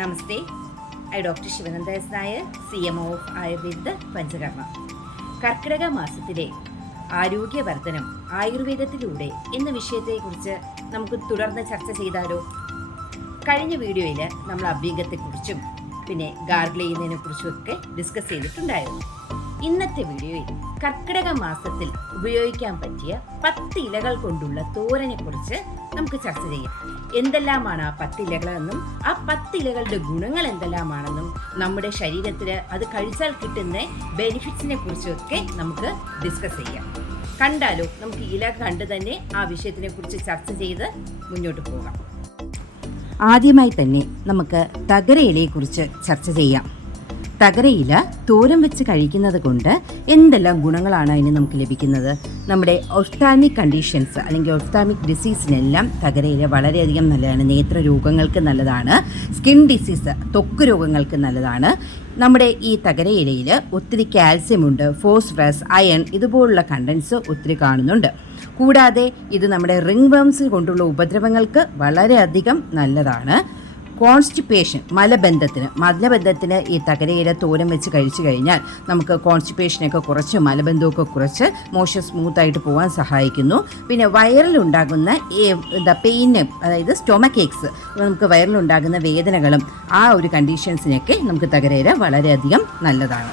Namaste. Doctor Sivananda S Nair, CMO of Ayurveda Panchakarma. Karkidaka മാസത്തിലെ ആരോഗ്യവർദ്ധനം ആയുർവേദത്തിലൂടെ എന്ന വിഷയത്തെക്കുറിച്ച് നമുക്ക് തുടർന്ന് ചർച്ച ചെയ്താലോ? കഴിഞ്ഞ വീഡിയോയിൽ നമ്മൾ അഭ്യംഗത്തെക്കുറിച്ചും പിന്നെ ഗാർഗിൾ ചെയ്യുന്നതിനെ കുറിച്ചുമൊക്കെ ഡിസ്കസ് ചെയ്തിട്ടുണ്ടായിരുന്നു. ഇന്നത്തെ വീഡിയോയിൽ കർക്കിടക മാസത്തിൽ ഉപയോഗിക്കാൻ പറ്റിയ 10 ഇലകൾ കൊണ്ടുള്ള തോരനെ കുറിച്ച് നമുക്ക് ചർച്ച ചെയ്യാം. എന്തെല്ലാമാണ് ആ 10 ഇലകളെന്നും ആ 10 ഇലകളുടെ ഗുണങ്ങൾ എന്തെല്ലാമാണെന്നും നമ്മുടെ ശരീരത്തിൽ അത് കഴിച്ചാൽ കിട്ടുന്ന ബെനിഫിറ്റ്സിനെ കുറിച്ചൊക്കെ നമുക്ക് ഡിസ്കസ് ചെയ്യാം. കണ്ടാലോ? നമുക്ക് ഇല കണ്ട് തന്നെ ആ വിഷയത്തിനെ കുറിച്ച് ചർച്ച ചെയ്ത് മുന്നോട്ട് പോകാം. ആദ്യമായി തന്നെ നമുക്ക് തകരയിലയെക്കുറിച്ച് ചർച്ച ചെയ്യാം. തകരയില തോരൻ വെച്ച് കഴിക്കുന്നത് കൊണ്ട് എന്തെല്ലാം ഗുണങ്ങളാണ് അതിന് നമുക്ക് ലഭിക്കുന്നത്? നമ്മുടെ ഒഫ്താമിക് കണ്ടീഷൻസ് അല്ലെങ്കിൽ ഒഫ്താമിക് ഡിസീസിനെല്ലാം തകരയില വളരെയധികം നല്ലതാണ്. നേത്ര രോഗങ്ങൾക്ക് നല്ലതാണ്, സ്കിൻ ഡിസീസ് ത്വക്ക് രോഗങ്ങൾക്ക് നല്ലതാണ്. നമ്മുടെ ഈ തകരയിലയിൽ ഒത്തിരി കാൽസ്യം ഉണ്ട്, ഫോസ്ഫറസ്, അയൺ ഇതുപോലുള്ള കണ്ടൻസ് ഒത്തിരി കാണുന്നുണ്ട്. കൂടാതെ ഇത് നമ്മുടെ റിംഗ് വേംസ് കൊണ്ടുള്ള ഉപദ്രവങ്ങൾക്ക് വളരെയധികം നല്ലതാണ്. കോൺസ്റ്റിപ്പേഷൻ, മലബന്ധത്തിന് ഈ തകരയില തോരൻ വെച്ച് കഴിച്ചു കഴിഞ്ഞാൽ നമുക്ക് കോൺസ്റ്റിപ്പേഷനൊക്കെ കുറച്ച് മലബന്ധമൊക്കെ കുറച്ച് മോഷൻ സ്മൂത്തായിട്ട് പോകാൻ സഹായിക്കുന്നു. പിന്നെ വയറിലുണ്ടാകുന്ന പെയിന്, അതായത് സ്റ്റൊമക് ഏക്സ്, നമുക്ക് വയറിലുണ്ടാകുന്ന വേദനകളും ആ ഒരു കണ്ടീഷൻസിനൊക്കെ നമുക്ക് തകരയില വളരെയധികം നല്ലതാണ്.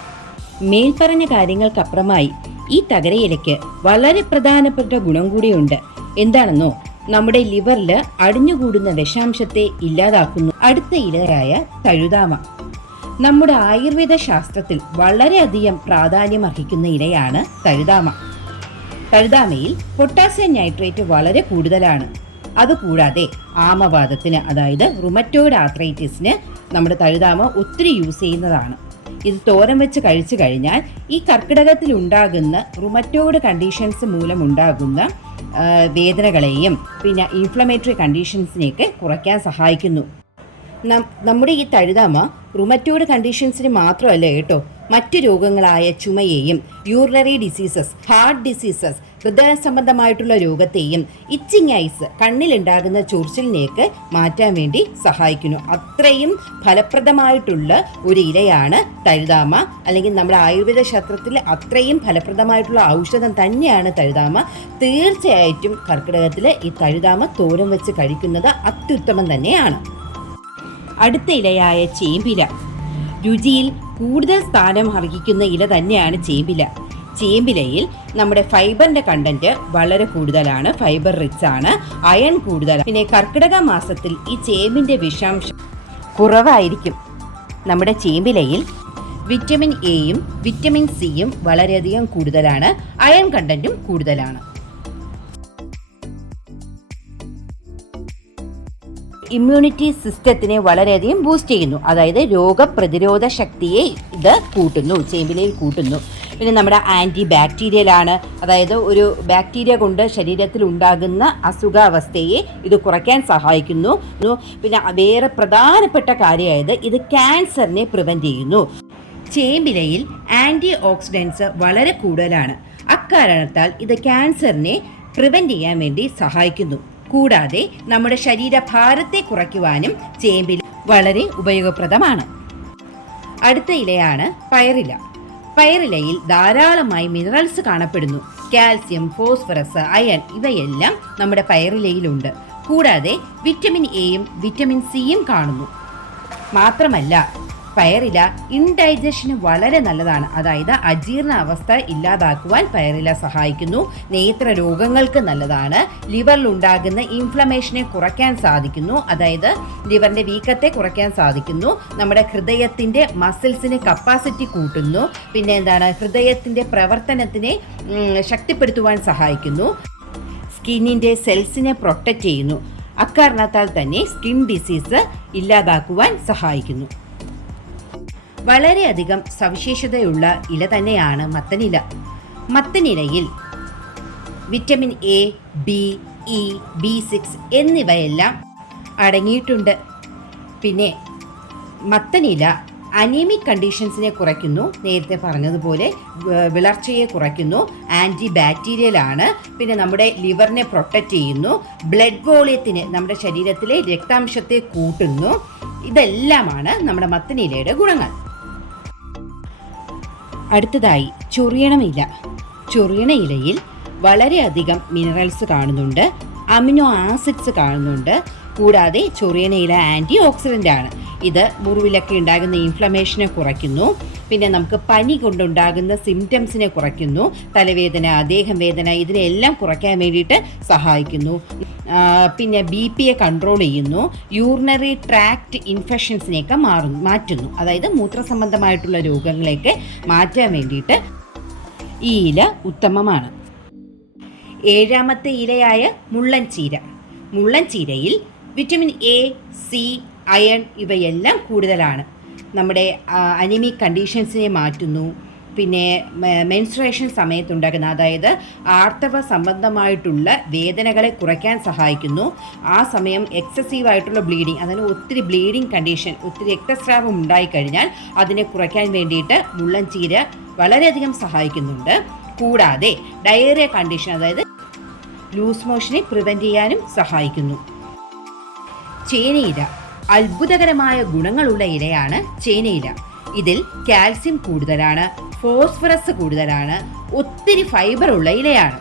മേൽപ്പറഞ്ഞ കാര്യങ്ങൾക്കപ്പുറമായി ഈ തകരയിലയ്ക്ക് വളരെ പ്രധാനപ്പെട്ട ഗുണം കൂടിയുണ്ട്. എന്താണെന്നോ? നമ്മുടെ ലിവറിൽ അടിഞ്ഞുകൂടുന്ന വിഷാംശത്തെ ഇല്ലാതാക്കുന്നു. അടുത്ത ഇലയായ തഴുതാമ നമ്മുടെ ആയുർവേദ ശാസ്ത്രത്തിൽ വളരെയധികം പ്രാധാന്യം അർഹിക്കുന്ന ഇലയാണ് തഴുതാമ. തഴുതാമയിൽ പൊട്ടാസ്യം നൈട്രേറ്റ് വളരെ കൂടുതലാണ്. അതുകൂടാതെ ആമവാദത്തിന്, അതായത് റുമറ്റോയ്ഡ് ആർത്രൈറ്റിസിന് നമ്മുടെ തഴുതാമ ഒത്തിരി യൂസ് ചെയ്യുന്നതാണ്. ഇത് തോരൻ വെച്ച് കഴിച്ചു കഴിഞ്ഞാൽ ഈ കർക്കിടകത്തിൽ ഉണ്ടാകുന്ന റുമറ്റോയ്ഡ് കണ്ടീഷൻസ് മൂലമുണ്ടാകുന്ന വേദനകളെയും പിന്നെ ഇൻഫ്ലമേറ്ററി കണ്ടീഷൻസിനെയൊക്കെ കുറയ്ക്കാൻ സഹായിക്കുന്നു. നമ്മുടെ ഈ തഴുതാമ റുമറ്റോയ്ഡ് കണ്ടീഷൻസിന് മാത്രമല്ല കേട്ടോ, മറ്റു രോഗങ്ങളായ ചുമയെയും യൂറിനറി ഡിസീസസ്, ഹാർട്ട് ഡിസീസസ്, ഹൃദയ സംബന്ധമായിട്ടുള്ള രോഗത്തെയും ഇച്ചിങ് ഐസ്, കണ്ണിലുണ്ടാകുന്ന ചൊറിച്ചിലിനെയൊക്കെ മാറ്റാൻ വേണ്ടി സഹായിക്കുന്നു. അത്രയും ഫലപ്രദമായിട്ടുള്ള ഒരു ഇലയാണ് തഴുതാമ. അല്ലെങ്കിൽ നമ്മുടെ ആയുർവേദ ശാസ്ത്രത്തിൽ അത്രയും ഫലപ്രദമായിട്ടുള്ള ഔഷധം തന്നെയാണ് തഴുതാമ. തീർച്ചയായിട്ടും കർക്കിടകത്തിൽ ഈ തഴുതാമ തോരൻ വെച്ച് കഴിക്കുന്നത് അത്യുത്തമം തന്നെയാണ്. അടുത്ത ഇലയായ ചേമ്പില, രുചിയിൽ കൂടുതൽ സ്ഥാനം അർഹിക്കുന്ന ഇല തന്നെയാണ് ചേമ്പില. ചേമ്പിലയിൽ നമ്മുടെ ഫൈബറിന്റെ കണ്ടന്റ് വളരെ കൂടുതലാണ്, ഫൈബർ റിച്ച് ആണ്, അയൺ കൂടുതലാണ്. പിന്നെ കർക്കിടക മാസത്തിൽ ഈ ചേമ്പിന്റെ വിഷാംശം കുറവായിരിക്കും. നമ്മുടെ ചേമ്പിലയിൽ വിറ്റമിൻ എയും വിറ്റമിൻ സിയും വളരെയധികം കൂടുതലാണ്, അയൺ കണ്ടന്റും കൂടുതലാണ്. ഇമ്മ്യൂണിറ്റി സിസ്റ്റത്തിനെ വളരെയധികം ബൂസ്റ്റ് ചെയ്യുന്നു, അതായത് രോഗപ്രതിരോധ ശക്തിയെ ഇത് കൂട്ടുന്നു, ചേമ്പിലയിൽ കൂട്ടുന്നു. പിന്നെ നമ്മുടെ ആൻറ്റി ബാക്ടീരിയലാണ്, അതായത് ഒരു ബാക്ടീരിയ കൊണ്ട് ശരീരത്തിൽ ഉണ്ടാകുന്ന അസുഖാവസ്ഥയെ ഇത് കുറയ്ക്കാൻ സഹായിക്കുന്നു. പിന്നെ വേറെ പ്രധാനപ്പെട്ട കാര്യമായത് ഇത് ക്യാൻസറിനെ പ്രിവെൻറ്റ് ചെയ്യുന്നു. ചേമ്പിലയിൽ ആൻറ്റി ഓക്സിഡൻസ് വളരെ കൂടുതലാണ്. അക്കാരണത്താൽ ഇത് ക്യാൻസറിനെ പ്രിവെൻറ്റ് ചെയ്യാൻ വേണ്ടി സഹായിക്കുന്നു. കൂടാതെ നമ്മുടെ ശരീരഭാരത്തെ കുറയ്ക്കുവാനും ചേമ്പില വളരെ ഉപയോഗപ്രദമാണ്. അടുത്ത ഇലയാണ് പയറില. പയറിലയിൽ ധാരാളമായി മിനറൽസ് കാണപ്പെടുന്നു. കാൽസ്യം, ഫോസ്ഫറസ്, അയൺ ഇവയെല്ലാം നമ്മുടെ പയറിലയിലുണ്ട്. കൂടാതെ വിറ്റമിൻ എയും വിറ്റമിൻ സിയും കാണുന്നു. മാത്രമല്ല പയറില ഇൻഡൈജഷന് വളരെ നല്ലതാണ്, അതായത് അജീർണ അവസ്ഥ ഇല്ലാതാക്കുവാൻ പയറില സഹായിക്കുന്നു. നേത്ര രോഗങ്ങൾക്ക് നല്ലതാണ്. ലിവറിൽ ഉണ്ടാകുന്ന ഇൻഫ്ലമേഷനെ കുറയ്ക്കാൻ സാധിക്കുന്നു, അതായത് ലിവറിന്റെ വീക്കത്തെ കുറയ്ക്കാൻ സാധിക്കുന്നു. നമ്മുടെ ഹൃദയത്തിന്റെ മസിൽസിന് കപ്പാസിറ്റി കൂട്ടുന്നു. പിന്നെ ഹൃദയത്തിന്റെ പ്രവർത്തനത്തിനെ ശക്തിപ്പെടുത്തുവാൻ സഹായിക്കുന്നു. സ്കിന്നിന്റെ സെൽസിനെ പ്രൊട്ടക്റ്റ് ചെയ്യുന്നു. അക്കാരണത്താൽ തന്നെ സ്കിൻ ഡിസീസ് ഇല്ലാതാക്കുവാൻ സഹായിക്കുന്നു. വളരെയധികം സവിശേഷതയുള്ള ഇല തന്നെയാണ് മത്തനില. മത്തനിലയിൽ vitamin A, B, E, B6 എന്നിവയെല്ലാം അടങ്ങിയിട്ടുണ്ട്. പിന്നെ മത്തനില അനീമിക് കണ്ടീഷൻസിനെ കുറയ്ക്കുന്നു, നേരത്തെ പറഞ്ഞതുപോലെ വിളർച്ചയെ കുറയ്ക്കുന്നു, ആൻറ്റി ബാക്ടീരിയൽ ആണ്, പിന്നെ നമ്മുടെ ലിവറിനെ പ്രൊട്ടക്റ്റ് ചെയ്യുന്നു, ബ്ലഡ് വോളിയത്തിന് നമ്മുടെ ശരീരത്തിലെ രക്താംശത്തെ കൂട്ടുന്നു. ഇതെല്ലാമാണ് നമ്മുടെ മത്തനിലയുടെ ഗുണങ്ങൾ. അടുത്തതായി ചൊറിയണമില. ചൊറിയണ ഇലയിൽ വളരെയധികം മിനറൽസ് കാണുന്നുണ്ട്, അമിനോ ആസിഡ്സ് കാണുന്നുണ്ട്. കൂടാതെ ചൊറിയണയില ആൻറ്റി ഓക്സിഡൻ്റ് ആണ്. ഇത് മുറിവിലൊക്കെ ഉണ്ടാകുന്ന ഇൻഫ്ലമേഷനെ കുറയ്ക്കുന്നു. പിന്നെ നമുക്ക് പനി കൊണ്ടുണ്ടാകുന്ന സിംറ്റംസിനെ കുറയ്ക്കുന്നു. തലവേദന, ദേഹം വേദന ഇതിനെല്ലാം കുറയ്ക്കാൻ വേണ്ടിയിട്ട് സഹായിക്കുന്നു. പിന്നെ BP കൺട്രോൾ ചെയ്യുന്നു. യൂറിനറി ട്രാക്റ്റ് ഇൻഫെക്ഷൻസിനെയൊക്കെ മാറ്റുന്നു. അതായത് മൂത്രസംബന്ധമായിട്ടുള്ള രോഗങ്ങളെയൊക്കെ മാറ്റാൻ വേണ്ടിയിട്ട് ഈ ഇല ഉത്തമമാണ്. 7ാമത്തെ ഇലയായ മുള്ളൻചീര. മുള്ളൻചീരയിൽ വിറ്റമിൻ A, C, അയൺ ഇവയെല്ലാം കൂടുതലാണ്. നമ്മുടെ അനീമിക് കണ്ടീഷൻസിനെ മാറ്റുന്നു. പിന്നെ മെൻസ്ട്രേഷൻ സമയത്തുണ്ടാകുന്ന, അതായത് ആർത്തവ സംബന്ധമായിട്ടുള്ള വേദനകളെ കുറയ്ക്കാൻ സഹായിക്കുന്നു. ആ സമയം എക്സസീവായിട്ടുള്ള ബ്ലീഡിങ്, അതായത് ഒത്തിരി ബ്ലീഡിങ് കണ്ടീഷൻ, ഒത്തിരി രക്തസ്രാവം ഉണ്ടായിക്കഴിഞ്ഞാൽ അതിനെ കുറയ്ക്കാൻ വേണ്ടിയിട്ട് മുള്ളൻചീര വളരെയധികം സഹായിക്കുന്നുണ്ട്. കൂടാതെ ഡയേറിയ കണ്ടീഷൻ, അതായത് ലൂസ് മോഷനെ പ്രിവെൻറ്റ് ചെയ്യാനും സഹായിക്കുന്നു. ചേനയില. അത്ഭുതകരമായ ഗുണങ്ങളുള്ള ഇലയാണ് ചേനയില. ഇതിൽ കാൽസ്യം കൂടുതലാണ്, ഫോസ്ഫറസ് കൂടുതലാണ്, ഒത്തിരി ഫൈബർ ഉള്ള ഇലയാണ്.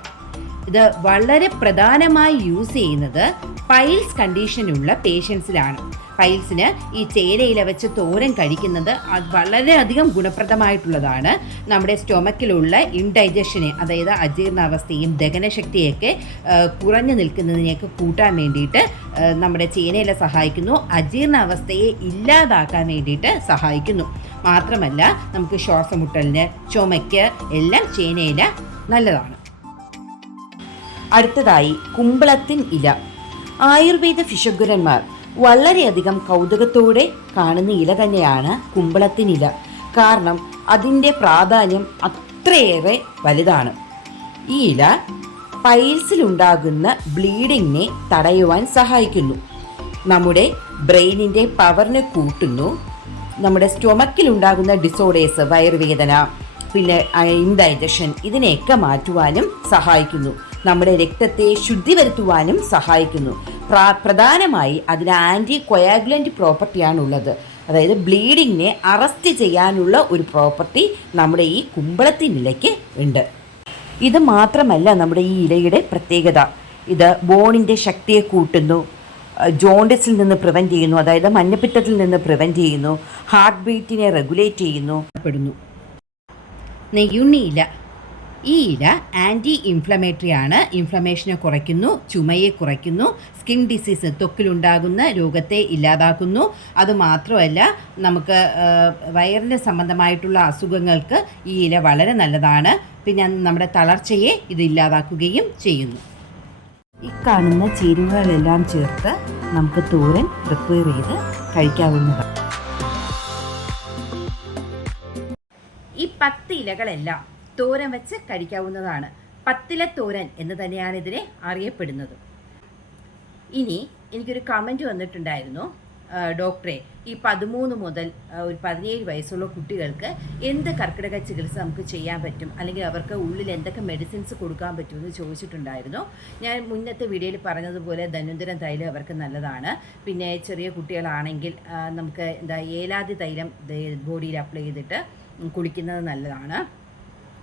ഇത് വളരെ പ്രധാനമായി യൂസ് ചെയ്യുന്നത് പൈൽസ് കണ്ടീഷനുള്ള പേഷ്യൻസിലാണ്. പൈൽസിന് ഈ ചേനയില വെച്ച് തോരൻ കഴിക്കുന്നത് അത് വളരെയധികം ഗുണപ്രദമായിട്ടുള്ളതാണ്. നമ്മുടെ സ്റ്റൊമക്കിലുള്ള ഇൻഡൈജഷനെ, അതായത് അജീർണാവസ്ഥയും ദഹനശക്തിയൊക്കെ കുറഞ്ഞു നിൽക്കുന്നതിനെയൊക്കെ കൂട്ടാൻ വേണ്ടിയിട്ട് നമ്മുടെ ചേനയില സഹായിക്കുന്നു. അജീർണാവസ്ഥയെ ഇല്ലാതാക്കാൻ വേണ്ടിയിട്ട് സഹായിക്കുന്നു. മാത്രമല്ല നമുക്ക് ശ്വാസമുട്ടലിന്, ചുമയ്ക്ക് എല്ലാം ചേനയില നല്ലതാണ്. അടുത്തതായി കുമ്പളത്തിൻ ഇല. ആയുർവേദ ഫിഷഗുരന്മാർ വളരെയധികം കൗതുകത്തോടെ കാണുന്ന ഇല തന്നെയാണ് കുമ്പളത്തിനില. കാരണം അതിൻ്റെ പ്രാധാന്യം അത്രയേറെ വലുതാണ്. ഈ ഇല പൈൽസിലുണ്ടാകുന്ന ബ്ലീഡിങ്ങിനെ തടയുവാൻ സഹായിക്കുന്നു, നമ്മുടെ ബ്രെയിനിൻ്റെ പവറിനെ കൂട്ടുന്നു, നമ്മുടെ സ്റ്റൊമക്കിലുണ്ടാകുന്ന ഡിസോർഡേഴ്സ്, വയറുവേദന, പിന്നെ ഇൻഡൈജഷൻ ഇതിനെയൊക്കെ മാറ്റുവാനും സഹായിക്കുന്നു, നമ്മുടെ രക്തത്തെ ശുദ്ധി വരുത്തുവാനും സഹായിക്കുന്നു. പ്രധാനമായി അതിന് ആൻറ്റി കൊയാഗുലൻ്റ് പ്രോപ്പർട്ടിയാണുള്ളത്. അതായത് ബ്ലീഡിങ്ങിനെ അറസ്റ്റ് ചെയ്യാനുള്ള ഒരു പ്രോപ്പർട്ടി നമ്മുടെ ഈ കുമ്പളത്തിനിലയ്ക്ക് ഉണ്ട്. ഇത് മാത്രമല്ല നമ്മുടെ ഈ ഇലയുടെ പ്രത്യേകത, ഇത് ബോണിൻ്റെ ശക്തിയെ കൂട്ടുന്നു, ജോണ്ടിസിൽ നിന്ന് പ്രിവെൻറ്റ് ചെയ്യുന്നു, അതായത് മഞ്ഞപ്പിത്തത്തിൽ നിന്ന് പ്രിവെൻറ്റ് ചെയ്യുന്നു, ഹാർട്ട് ബീറ്റിനെ റെഗുലേറ്റ് ചെയ്യുന്നു. നെയ്യുണ്ണി ഇല. ഈ ഇല ആൻറ്റി ഇൻഫ്ലമേറ്ററി ആണ്. ഇൻഫ്ലമേഷനെ കുറയ്ക്കുന്നു, ചുമയെ കുറയ്ക്കുന്നു, സ്കിൻ ഡിസീസ്, ത്വക്കിലുണ്ടാകുന്ന രോഗത്തെ ഇല്ലാതാക്കുന്നു. അതുമാത്രമല്ല നമുക്ക് വയറിന് സംബന്ധമായിട്ടുള്ള അസുഖങ്ങൾക്ക് ഈ ഇല വളരെ നല്ലതാണ്. പിന്നെ നമ്മുടെ തളർച്ചയെ ഇത് ഇല്ലാതാക്കുകയും ചെയ്യുന്നു. ഈ കാണുന്ന ചേരുവകളെല്ലാം ചേർത്ത് നമുക്ക് തോരൻ പ്രിപ്പയർ ചെയ്ത് കഴിക്കാവുന്നതാണ്. ഈ 10 ഇലകളെല്ലാം തോരൻ വെച്ച് കഴിക്കാവുന്നതാണ്. 10 ഇല തോരൻ എന്ന് തന്നെയാണ് ഇതിനെ അറിയപ്പെടുന്നത്. ഇനി എനിക്കൊരു കമൻറ്റ് വന്നിട്ടുണ്ടായിരുന്നു, ഡോക്ടറെ ഈ 13 മുതൽ ഒരു 17 വയസ്സുള്ള കുട്ടികൾക്ക് എന്ത് കർക്കിടക ചികിത്സ നമുക്ക് ചെയ്യാൻ പറ്റും, അല്ലെങ്കിൽ അവർക്ക് ഉള്ളിൽ എന്തൊക്കെ മെഡിസിൻസ് കൊടുക്കാൻ പറ്റുമെന്ന് ചോദിച്ചിട്ടുണ്ടായിരുന്നു. ഞാൻ മുന്നത്തെ വീഡിയോയിൽ പറഞ്ഞതുപോലെ ധന്വന്തരം തൈലം അവർക്ക് നല്ലതാണ്. പിന്നെ ചെറിയ കുട്ടികളാണെങ്കിൽ നമുക്ക് ഏലാദി തൈലം ബോഡിയിൽ അപ്ലൈ ചെയ്തിട്ട് കുളിക്കുന്നത് നല്ലതാണ്.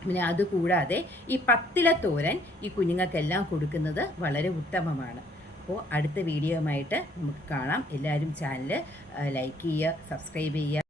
പിന്നെ അതുകൂടാതെ ഈ 10 ഇല തോരൻ ഈ കുഞ്ഞുങ്ങൾക്കെല്ലാം കൊടുക്കുന്നത് വളരെ ഉത്തമമാണ്. അപ്പോൾ അടുത്ത വീഡിയോയുമായിട്ട് നമുക്ക് കാണാം. എല്ലാവരും ചാനൽ ലൈക്ക് ചെയ്യുക, സബ്സ്ക്രൈബ് ചെയ്യുക.